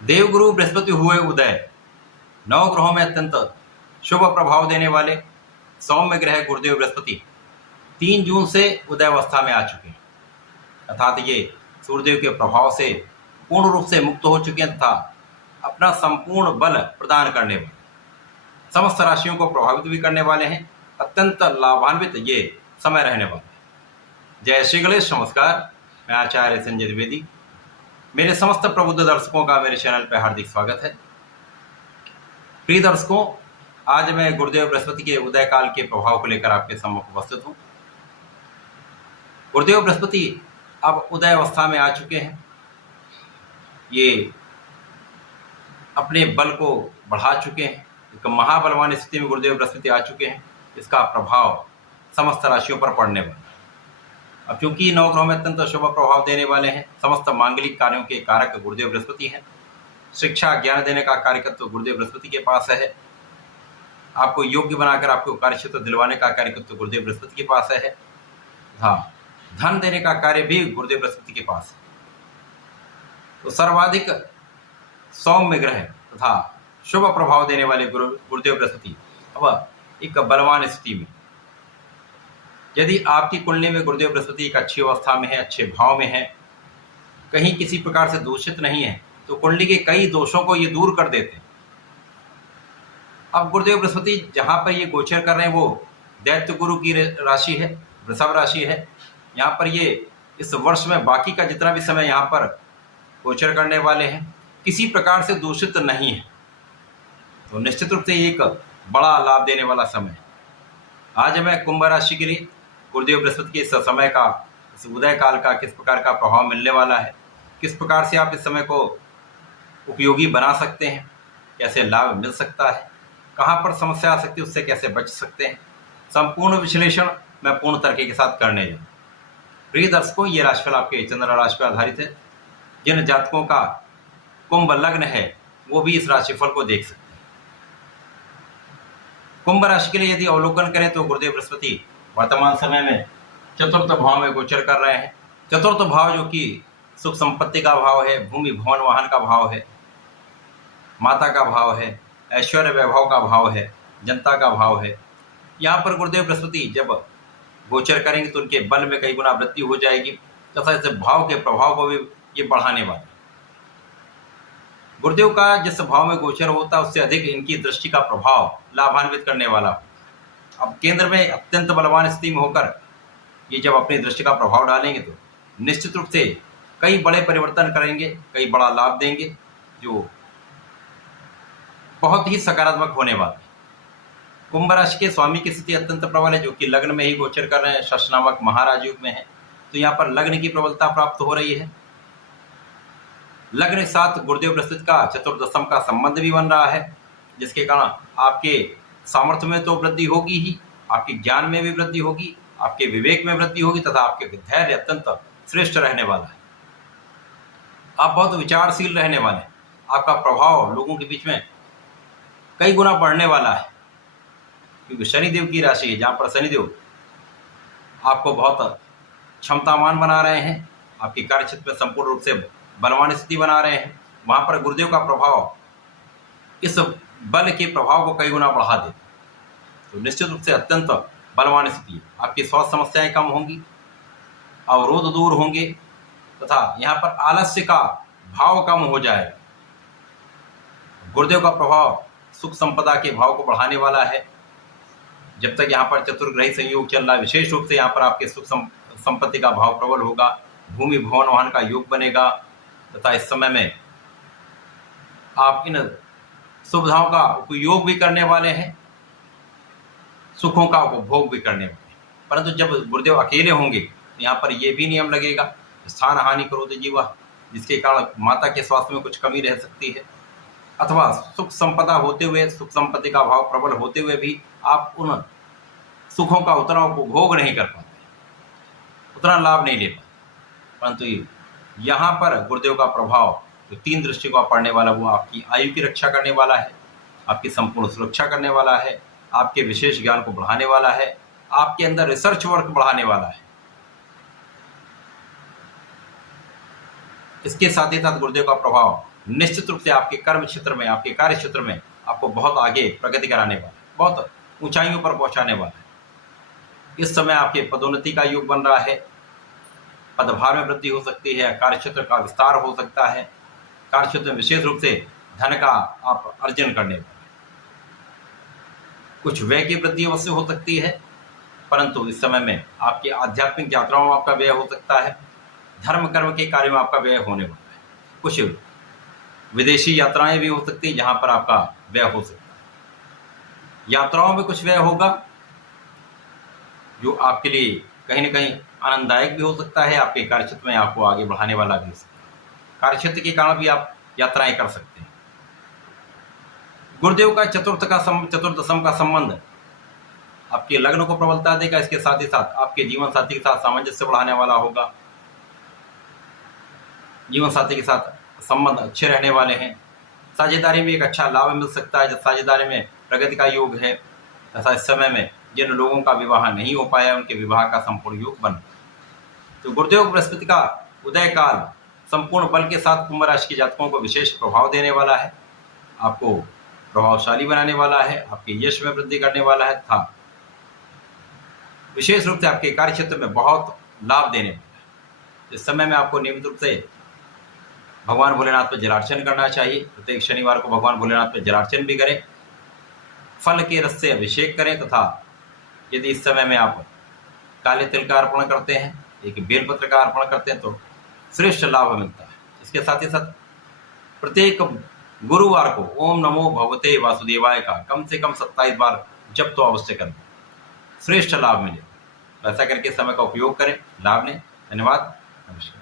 देवगुरु बृहस्पति हुए उदय। नौ ग्रहों में अत्यंत शुभ प्रभाव देने वाले सौम्य ग्रह गुरुदेव बृहस्पति 3 जून से उदयावस्था में आ चुके हैं, अर्थात ये सूर्यदेव के प्रभाव से पूर्ण रूप से मुक्त हो चुके हैं तथा अपना संपूर्ण बल प्रदान करने वाले, समस्त राशियों को प्रभावित भी करने वाले हैं। अत्यंत लाभान्वित ये समय रहने वाला है। जय श्री गणेश, नमस्कार। मैं आचार्य संजय द्विवेदी। मेरे समस्त प्रबुद्ध दर्शकों का मेरे चैनल पर हार्दिक स्वागत है। प्रिय दर्शकों, आज मैं गुरुदेव बृहस्पति के उदय काल के प्रभाव को लेकर आपके सम्मुख उपस्थित हूँ। गुरुदेव बृहस्पति अब उदय अवस्था में आ चुके हैं। ये अपने बल को बढ़ा चुके हैं, एक महाबलवान स्थिति में गुरुदेव बृहस्पति आ चुके हैं। इसका प्रभाव समस्त राशियों पर पड़ने वाला है। अब क्योंकि 9 ग्रहों में अत्यंत शुभ प्रभाव देने वाले हैं, समस्त मांगलिक कार्यों के कारक गुरुदेव बृहस्पति हैं। शिक्षा ज्ञान देने का कार्यकत्व गुरुदेव बृहस्पति के पास है। आपको योग्य बनाकर आपको कार्यक्षेत्र दिलवाने का कार्यकत्व गुरुदेव बृहस्पति के पास है। हाँ, धन देने का कार्य भी गुरुदेव बृहस्पति के पास है। तो सर्वाधिक सौम्य ग्रह तथा शुभ प्रभाव देने वाले गुरुदेव बृहस्पति अब एक बलवान स्थिति में, यदि आपकी कुंडली में गुरुदेव बृहस्पति एक अच्छी अवस्था में है, अच्छे भाव में है, कहीं किसी प्रकार से दूषित नहीं है, तो कुंडली के कई दोषों को ये दूर कर देते हैं। अब गुरुदेव बृहस्पति जहाँ पर ये गोचर कर रहे हैं वो दैत्य गुरु की राशि है, वृषभ राशि है। यहाँ पर ये इस वर्ष में बाकी का जितना भी समय यहाँ पर गोचर करने वाले हैं, किसी प्रकार से दूषित नहीं है। तो निश्चित रूप से एक बड़ा लाभ देने वाला समय है। आज मैं कुंभ राशि के लिए गुरुदेव बृहस्पति के इस समय का, इस उदय काल का किस प्रकार का प्रभाव मिलने वाला है, किस प्रकार से आप इस समय को उपयोगी बना सकते हैं, कैसे लाभ मिल सकता है, कहाँ पर समस्या आ सकती है, उससे कैसे बच सकते हैं, संपूर्ण विश्लेषण मैं पूर्ण तरीके के साथ करने जा रहा हूं। प्रिय दर्शकों, ये राशिफल आपके चंद्र राशि पर आधारित है। जिन जातकों का कुंभ लग्न है वो भी इस राशिफल को देख सकते हैं। कुंभ राशि के लिए यदि अवलोकन करें तो गुरुदेव बृहस्पति वर्तमान समय में चतुर्थ भाव में गोचर कर रहे हैं। चतुर्थ भाव जो कि सुख संपत्ति का भाव है, भूमि भवन वाहन का भाव है, माता का भाव है, ऐश्वर्य वैभव का भाव है, जनता का भाव है। यहाँ पर गुरुदेव बृहस्पति जब गोचर करेंगे तो उनके बल में कई गुना वृद्धि हो जाएगी तथा इस भाव के प्रभाव को भी ये बढ़ाने वाले। गुरुदेव का जिस भाव में गोचर होता है उससे अधिक इनकी दृष्टि का प्रभाव लाभान्वित करने वाला। अब केंद्र में अत्यंत बलवान स्थिति में होकर ये जब अपनी दृष्टि का प्रभाव डालेंगे तो निश्चित रूप से कई बड़े परिवर्तन करेंगे, कई बड़ा लाभ देंगे जो बहुत ही सकारात्मक होने वाला है। कुंभ राशि के स्वामी की स्थिति अत्यंत प्रबल है, जो कि लग्न में ही गोचर कर रहे हैं, शश नामक महाराज योग में है। तो यहाँ पर लग्न की प्रबलता प्राप्त हो रही है। लग्न के साथ गुरुदेव बृहस्पति का चतुर्दशम का संबंध भी बन रहा है, जिसके कारण आपके सामर्थ्य में तो वृद्धि होगी ही, आपके ज्ञान में भी वृद्धि होगी, आपके विवेक में वृद्धि होगी तथा आपके धैर्य अत्यंत श्रेष्ठ रहने वाला है। आप बहुत विचारशील रहने वाले हैं। आपका प्रभाव लोगों के बीच में कई गुना बढ़ने वाला है, क्योंकि शनिदेव की राशि है, जहाँ पर शनिदेव आपको बहुत क्षमतावान बना रहे हैं, आपके कार्यक्षेत्र में संपूर्ण रूप से बलवान स्थिति बना रहे हैं। वहाँ पर गुरुदेव का प्रभाव इस बल के प्रभाव को कई गुना बढ़ा देता है। तो निश्चित रूप से अत्यंत बलवान स्थिति, आपकी स्वास्थ्य समस्याएं कम होंगी, अवरोध दूर होंगे तथा यहाँ पर आलस्य का भाव कम हो जाएगा। गुरुदेव का प्रभाव सुख संपदा के भाव को बढ़ाने वाला है। जब तक यहाँ पर चतुर्ग्रही संयोग चल रहा है, विशेष रूप से यहाँ पर आपके सुख संपत्ति का भाव प्रबल होगा, भूमि भवन वाहन का योग बनेगा तथा इस समय में आप इन सुविधाओं का उपयोग भी करने वाले हैं, सुखों का उपभोग भी करने वाले हैं। परंतु जब गुरुदेव अकेले होंगे तो यहाँ पर यह भी नियम लगेगा, स्थान हानि करोति जीवा, जिसके कारण माता के स्वास्थ्य में कुछ कमी रह सकती है, अथवा सुख संपदा होते हुए, सुख संपत्ति का भाव प्रबल होते हुए भी आप उन सुखों का उतना उपभोग नहीं कर पाते, उतना लाभ नहीं ले पाते। परंतु यहाँ पर गुरुदेव का प्रभाव जो 3 दृष्टियों का पड़ने वाला, वो आपकी आयु की रक्षा करने वाला है, आपकी संपूर्ण सुरक्षा करने वाला है, आपके विशेष ज्ञान को बढ़ाने वाला है, आपके अंदर रिसर्च वर्क बढ़ाने वाला है। इसके साथ ही साथ गुरुदेव का प्रभाव निश्चित रूप से आपके कर्म क्षेत्र में, आपके कार्य क्षेत्र में आपको बहुत आगे प्रगति कराने वाला है, बहुत ऊंचाइयों पर पहुंचाने वाला है। इस समय आपके पदोन्नति का योग बन रहा है, पदभार में वृद्धि हो सकती है, कार्य क्षेत्र का विस्तार हो सकता है, कार्य क्षेत्र में विशेष रूप से धन का आप अर्जन करने वाले। कुछ व्यय की वृद्धि अवश्य हो सकती है, परंतु इस समय में आपकी आध्यात्मिक यात्राओं में आपका व्यय हो सकता है, धर्म कर्म के कार्य में आपका व्यय होने वाला है। कुछ विदेशी यात्राएं भी हो सकती है जहां पर आपका व्यय हो सकता है। यात्राओं में कुछ व्यय होगा जो आपके लिए कहीं ना कहीं आनंददायक भी हो सकता है, आपके कार्यक्षेत्र में आपको आगे बढ़ाने वाला भी हो सकता है। कार्यक्षेत्र के कारण भी आप यात्राएं कर सकते हैं। गुरुदेव का चतुर्दशम का संबंध आपके लग्न को प्रबलता देगा, इसके साथ ही साथ आपके जीवन साथी के साथ सामंजस्य बढ़ाने वाला होगा। जीवन साथी के साथ संबंध अच्छे रहने वाले हैं। साझेदारी में एक अच्छा लाभ मिल सकता है, जब साझेदारी में प्रगति का योग है तथा इस समय में जिन लोगों का विवाह नहीं हो पाया उनके विवाह का संपूर्ण योग बन। तो गुरुदेव बृहस्पति का उदय काल संपूर्ण बल के साथ कुंभ राशि के जातकों को विशेष प्रभाव देने वाला है, आपको प्रभावशाली बनाने वाला है, आपके यश में वृद्धि करने वाला है तथा विशेष रूप से आपके कार्य क्षेत्र में बहुत लाभ देने वाला है। इस समय में आपको नियमित रूप से भगवान भोलेनाथ पर जलार्चन करना चाहिए। प्रत्येक शनिवार को भगवान भोलेनाथ पर जलार्चन भी करें, फल के रस से अभिषेक करें तथा यदि इस समय में आप काले तिल का अर्पण करते हैं, एक बेलपत्र का अर्पण करते हैं तो श्रेष्ठ लाभ मिलता है। इसके साथ ही साथ प्रत्येक गुरुवार को ओम नमो भगवते वासुदेवाय का कम से कम 27 बार जप तो अवश्य करें, श्रेष्ठ लाभ मिले। ऐसा करके समय का उपयोग करें, लाभ लें। धन्यवाद, नमस्कार।